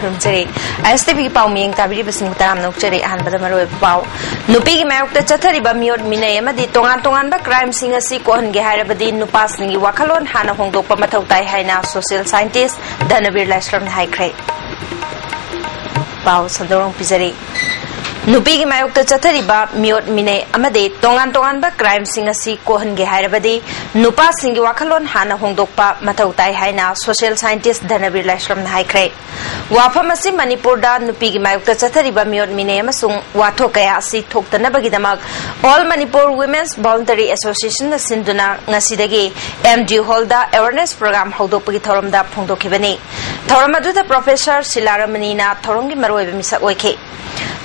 खरमजरे ISTV पाउ मियंग ताबिरि busing ताम नोकचरे अहन बद मरोय पाउ नुपी की मायोक त चथरिबा मियोट मिनय अमदि तोंगान तोंगान बा क्राइम सिंग असि कोहनगे हायरबदि नुपा सिंगी वाखलोन हाना होंगदोकपा मथौ ताई हायना सोशल साइंटिस्ट धनवीर लाइस्रम हाइख्रे पाउ सदोरंग पिजरे नुपी की मायोक त चथरिबा मियोट मिनय अमदि तोंगान तोंगान बा क्राइम सिंग असि कोहनगे हायरबदि नुपा सिंगी वाखलोन हाना होंगदोकपा मथौ ताई हायना सोशल साइंटिस्ट धनवीर लाइस्रम हाइख्रे वाफम असि मणिपुर दा नुपी की मायोक त चथरिबा मियोट मिनय अमसुंग वाथो कया असि थोक्तनबगिदमक all Manipur women's voluntary association सिंधुना ngasiदगी MD हॉल दा अवेयरनेस प्रोग्राम हौदोकपगी थौरमदा फोंदोखिबनी थौरम अदुदा प्रोफेसर सिलारमनीना थौरंगी मरोयबे मिसक ओइखे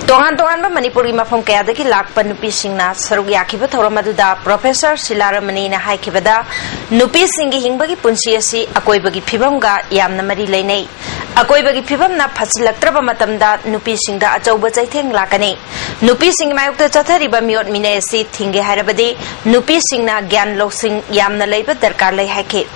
तोंगान तोंगान बा मणिपुर की मफम कयादगी लाकपा नुपी सिंगना सरुक याखिबा थौरम अदुदा प्रोफेसर सिलारमनीना हाइखिबदा नुपी सिंगी हिंगबगी पुंसी असि अकोइबगी फिबमगा यामना मरी लेनै अकोइबगी फिबमना फसिलक्त्रबा मतमदा नुपी सिंगदा अचौबा चैथेंग लाकने नुपी सिंग मायुक्त चथरिबा मियोट मिनय असि थिंगे हायरबदि नुपी सिंगना ज्ञान लौसिंग यामना लैबा दरकार लै हाइखे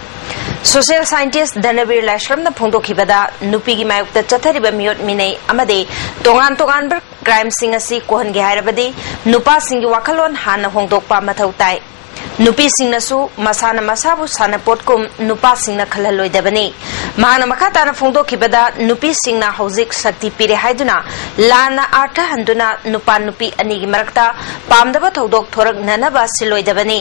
सोशल साइंटिस्ट धनवीर लाइस्रम न फोंदोखिबदा नुपी की मायुक्त चथरिबा मियोट मिनय अमदे तोंगान तोंगान बर क्राइम सिंग असि कोहनगे हायरबदि नुपा सिंगी वाखलोन हाना होंगदोकपा मथौ ताई नुपी सिंगनसु मसाना मसाबु सानपोटकुम नुपा सिंगना खललोइदबनी माना मखाताना फोंदोखिबदा नुपी सिंगना हौजिक शक्ति पिरे हाइदुना लाना आर्थ हंदुना नुपा नुपी अनिगी मरक्ता पामदबा थौदोक थोरक ननबा सिलोइदबनी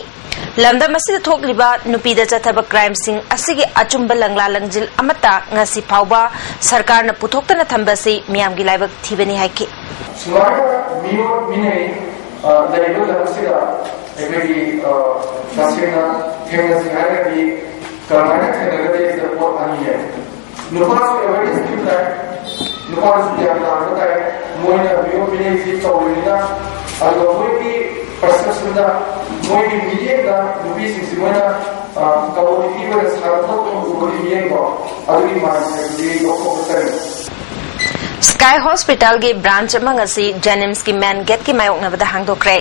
लमदम असिदा थोकलिबा नुपीदा चथबा क्राइम सिंग असिगे अचुंबा लंगला लंगजिल अमता ngasi फावबा सरकार न पुथोक्तना थंबसी मियामगी लाइबक थिबनी हाइके सुमारा मियोट मिने लाइबल लमसिदा एगरी मसिना थेमस हायरबी करमाना थेनगदे सपोर्ट अनि है नुपास एवेरेज किता नुपास याना बताए मोइना मियोट मिने जी तौलिना अलगोई perception da moi ni media da nubi simona community wa sarapot ko media ko adi ma se ko ko Sky Hospital के ब्रांच मंगसी जेनिम्स की मैन गेट की मायोक नबदा हांगदोक्रे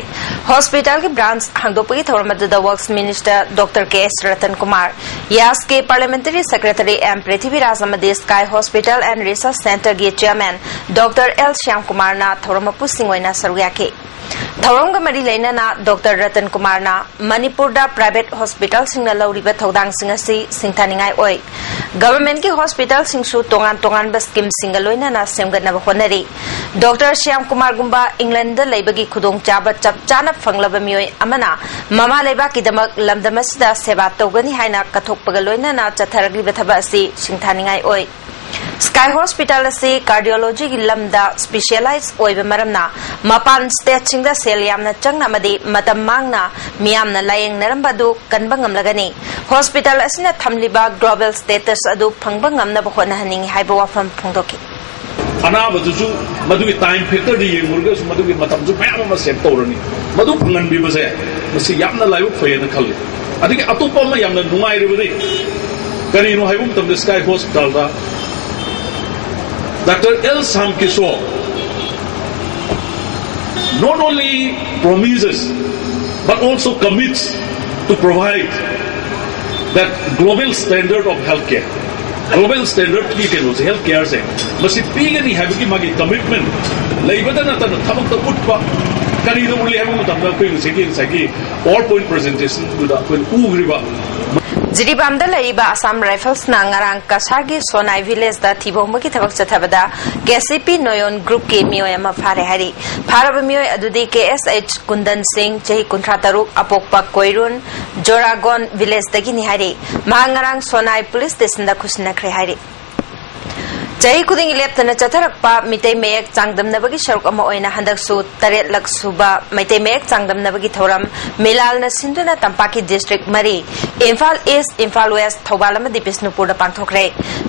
हॉस्पिटल के ब्रांच हांगदोपगी थौरमददा works minister doctor K S. Ratan Kumar यास के पार्लियामेंट्री सेक्रेटरी एम पृथ्वीराज अमदे Sky Hospital and Research Centre के chairman doctor L Shyam Kumar ना थौरमपु सिंगोइना सरुयाके थौरंग मरी लेना डॉक्टर रतन कुमार ना मणिपुर दा प्राइवेट हॉस्पिटल सिंगना लौरिबा थौदांग सिंग असि सिंथानिंगाई ओय गवर्नमेंट की हॉस्पिटल सिंगसु तोंगान तोंगान बा स्कीम सिंगा लोइना सेमगनबा honorary doctor Shyam Kumar गुंबा England दा लेबगी खुदोंग चाबा चप चाना फंगलबा मियोय अमना ममा लेबा की दमक लमदमसदा सेवा तौगनी हाइना कथोकपगा लोइना चथरगलिबा थबा असि सिंथानिंगाई ओय स्काई हॉस्पिटल से कार्डियोलॉजी की लमदा स्पेशलाइज ओइबा मरमना मपान स्टेट सिंगदा सेल यामना चंगना मदे मतम मांगना मियामना लायंग नरमबदु कनबा ngamlagani हॉस्पिटल असना थमलिबा ग्लोबल स्टेटस अदु फंगबा ngamnaba honahning haiba wafam phongdoki अनाबदुजु मदुगी टाइम फैक्टर दि येंगुरगस मदुगी मतमजु मैम मा सेट तौरनी मदु फंगन बिबसे मसी यामना लाइब फयन खल्ले अदिगे अतोपा मा यामना नुंगाइरिबदि करिनो हाइबुम तम स्काई हॉस्पिटल दा Dr. L. Sam Kishore not only promises but also commits to provide that global standard of healthcare. Global standard ki ke rose healthcare se masi pigani habiki magi commitment laibada na tan thamak ta utpa kari no uli habu tamna ko segi sagi PowerPoint presentation guda ko ugriba जिरीबामदा लैबा Assam rifles ना ngarang kasargi sonai village da thibongba thebak chathabada KCP noyon group ke miyoy ama phare hari pharaba miyoy adudi KSH kundan singh chehi kunthra taruk apokpa koirun joragon village dagi ni hari ma ngarang sonai police station da khusna khre hari Jai kuding leptana chatharakpa mitai mek changdamnabagi sharuk ama oina handaksu 8 lakh suba mitai mek changdamnabagi thoram milal na sinduna tampaki district mari Imphal East Imphal West Thobal amadi Bisnupur da pangthokre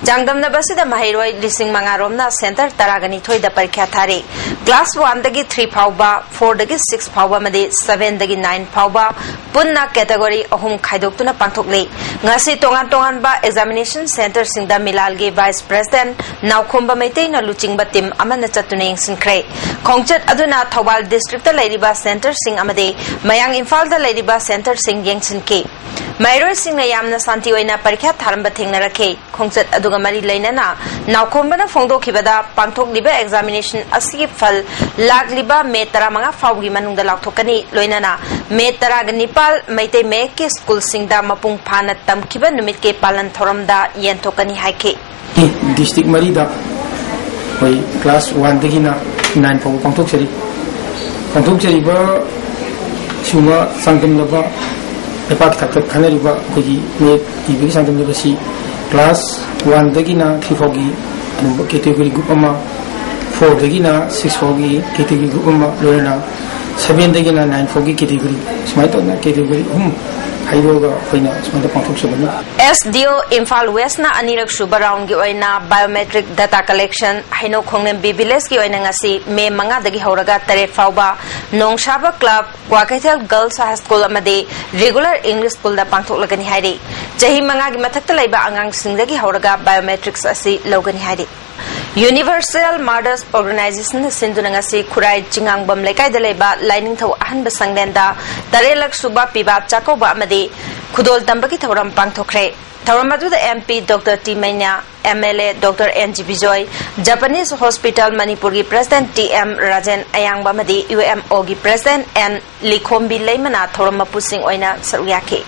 changdamnabasida mahairoi lising mangaromna center taragani thoi da parikha thare class 1 dagi 3 phauba 4 dagi 6 phauba madi 7 dagi 9 phauba punna category ahum khaidoktuna pangthokle ngasi tongan tongan ba examination center singda milal ge vice president Naukhomba Maitei na luchingba tim amana chatune yengsinkhre khongchat aduna Thobal district ta leiriba center sing amade mayang Imphal da leiriba center sing yengsinke Mairo singna yamna santi oina parikha tharamba thengna rakhe khongchat aduga mari leinana nawkhombana phongdokhibada pangthokliba examination asigi phal lagliba me 15 fawgi manungda lakthokani loinana me 19 maitei me ke school singda mapung phana tamkhiba numit ke palan thoramda yenthokani haike district mari da hoi class 1 dagina 9 faw pangthok ba suma sangdam laba epak tak khanariba kogi me tv sangdam laba si class 1 dagina 3 fawgi anu category group ama 4 dagina 6 fawgi category group ama lorena 7 dagina 9 fawgi category smaito na category SDO Imphal West na anirak suba round gi oina biometric data collection haino khongnem bibiles gi oina ngasi me manga dagi horaga tare fawba nongshaba club Kwakaithal Girls High School amade regular English school da pangthoklagani hairi jahi manga gi mathakta laiba angang singdagi horaga biometrics asi logani hairi Universal Mothers Organization Sindunangasi Kurai Chingangbam Lekai Deleba Lining Thau Ahan Basangdenda Tarelak Suba Piba Chakoba Amadi Kudol Tambaki Tauram Pangthokre Tauramadu the MP Dr. T. Manya MLA Dr. N.G. Bijoy Japanese Hospital Manipuri President T.M. Rajan Ayangba Madi UMOG President and Likhombi Leimana Tauramapusing Oina Saruyaki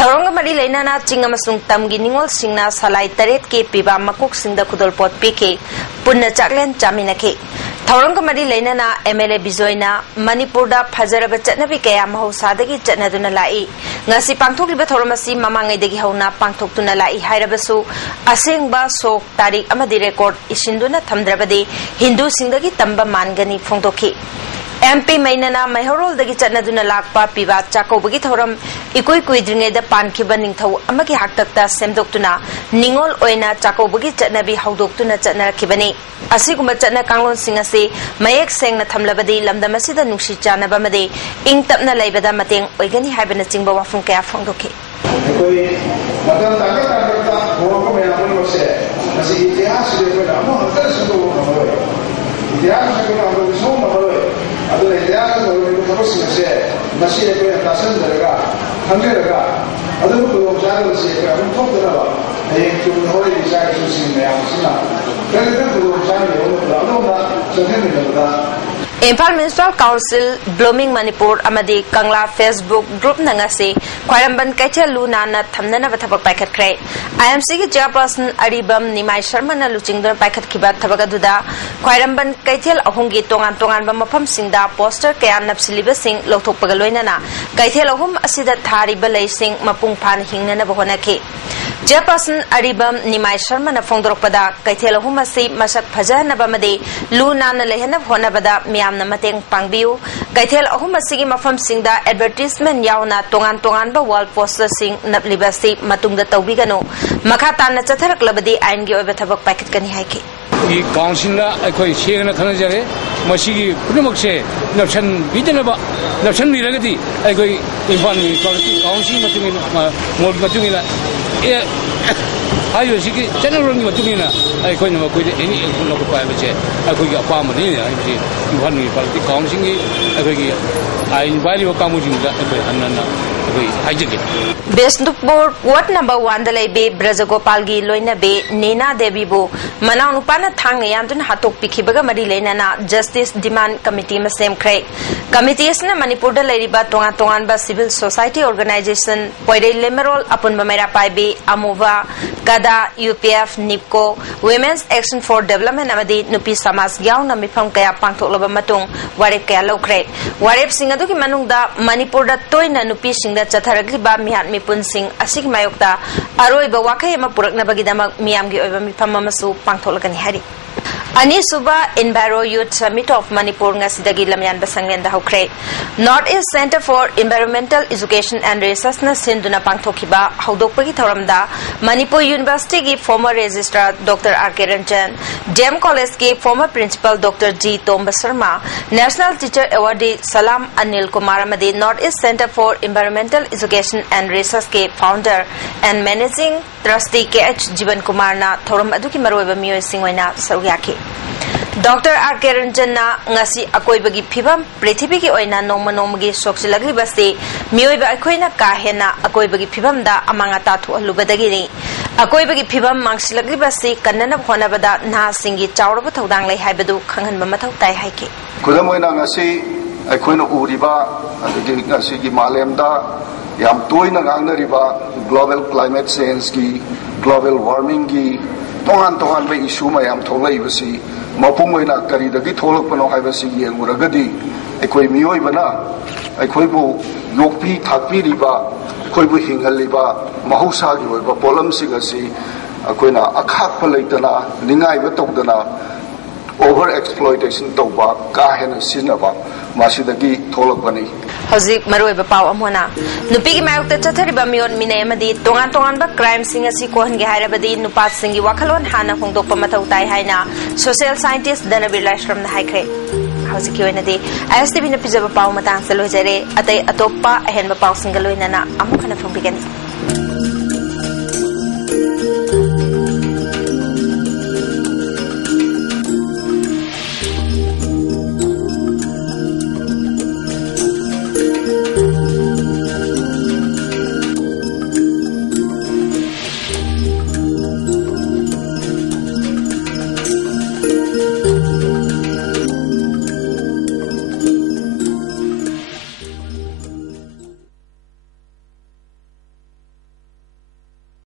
Tharonga mari leinana chingamasung tamgi ningol singna salai taret ke piba makuk singda khudol pot pike punna chaklen chaminake Tharonga mari leinana MLA Bijoyna Manipurda Phajaraba chatnabi kaya mahausadagi chatnaduna lai ngasi pangthokliba thoramasi mamangai dagi hauna pangthoktuna lai hairabasu asengba sok tarik amadi record isinduna thamdrabadi Hindu singdagi tamba mangani phongdokhi MP Mainana Mahorol dagi chatnaduna lakpa piba chakobagi thoram ikoi kuidringe da pankhiba ningthau amagi haktakta semdoktuna ningol oina chakobagi chatnabi haudoktuna chatnarakibani asiguma chatna kanglon singase mayek sengna thamlabadi lamdamasida nungsi chanaba made ingtapna laibada mateng oigani haibana chingba wafung kaya phongdokhi ekoi madan daga daga hoko me amon bose asi itihas de ko amo hakar sundo no itihas ko amo so no aduna itihas ko ko singase nasi ko tasan daga hamderaga adunu ko jaro se ko amo thokdana ba ay ko hoi bisa ko singme amsina kada ko jaro no aduna sahen da Imphal Municipal Council Blooming Manipur amadi Kangla Facebook group nangase Khwairamban Kaithel Luna na thamnana bathabak paikhat krai IMC ki chairperson Aribam Nimai Sharma na luchingdon paikhat khiba thabaga duda Khwairamban Kaithel ahungi tongan tongan ba mafam singda poster kaya napsiliba sing lothokpaga loinana Kaithel ahum asida thariba leising mapung phan hingna na bahonake Chairperson Aribam Nimai Sharma na phongdorokpada Kaithel ahum asi masak phajana ba made Luna na lehna bhona bada na mateng pangbiu Kaithel ahum asigi mafam singda advertisement yauna tongan tongan ba wall poster sing naplibasi matungda tawbigano makhata na chatharak labadi ain gi oba thabak paikhat kani haike I council la akoi chegna thana jare masigi punumakse napsan bidana ba napsan miragati akoi Imphal council matungin mod matungina ayo sigi general ni matungina akoi na koi any local private che akoi ga pam ni ai Imphal Municipality Council gi akoi gi ai value kamuji ga akoi anana akoi haijige Besnupur Ward number 1 dalaibe Brajagopal gi loina be Nena Devi bo manau nupana thang yamdun hatok pikhibaga mari leinana Justice Demand Committee ma sem khrai committee asna Manipur da lairiba tonga tongan ba civil society organization poire lemerol apun ba mera paibe Amova Kada UPF NIPCO Women's Action for Development amadi nupi samas yauna mifam kaya pangthoklaba matung warep kaya lokre warep singadu ki manungda Manipur da toina nupi singda chatharagliba mihat Pun Singh asig mayokta aroiba wakai ama puraknabagi damak miyamgi oiba mifam amasu pangtholagani hari Ani Suba Enviro Youth Summit of Manipur ngasidagi lamyan basanglen da hokre North East Center for Environmental Education and Research na sinduna pangthokiba haudokpagi thoramda Manipur University gi former registrar Dr. R.K. Ranjan Dem College ki former principal Dr. G. Tomba Sharma National Teacher Awardee Salam Anil Kumar amadi North East Center for Environmental Education and Research ke founder and managing trustee K.H. Jivan Kumar na thoram aduki maroiba miyoy singwaina saruyaki Dr. R.K. Ranjanna ngasi akoibagi phibam prithvi ki oina nongma nongmagi soksilagli basi mioiba akoina ka hena akoibagi phibam da amanga ta thu alubadagi ni akoibagi phibam mangsilagli basi kannana phonabada na singi chawraba thodang lai haibadu khanghanba mathau tai haike khudam oina ngasi akoina uriba adagi ngasi gi malemda yam toina ngangnariba global climate change ki global warming ki tongan ba issue mayam tholai basi mapung oina karidagi tholakpano haibasi yenguragadi aikoi mioibana aikoibu yokpi thakpi riba aikoibu hinghaliba mahusagi oiba polam sigasi akoina akhakpa leitana ningaiba tawdana over exploitation tawba ka hena sinaba masidagi tholakpani Hozik maroiba paw amona nupi gi mayok ta chathariba mion mine amadi tongan ba crime sing asi kohan ge hairabadi nupa singi wakhalon hana hongdokpa mathau tai haina social scientist Danabir Lashram na haikre Hozik ki oina di ISTV na pijaba paw matang sa lojare atai atoppa ahen ba paw singal oina na amukhana phambigani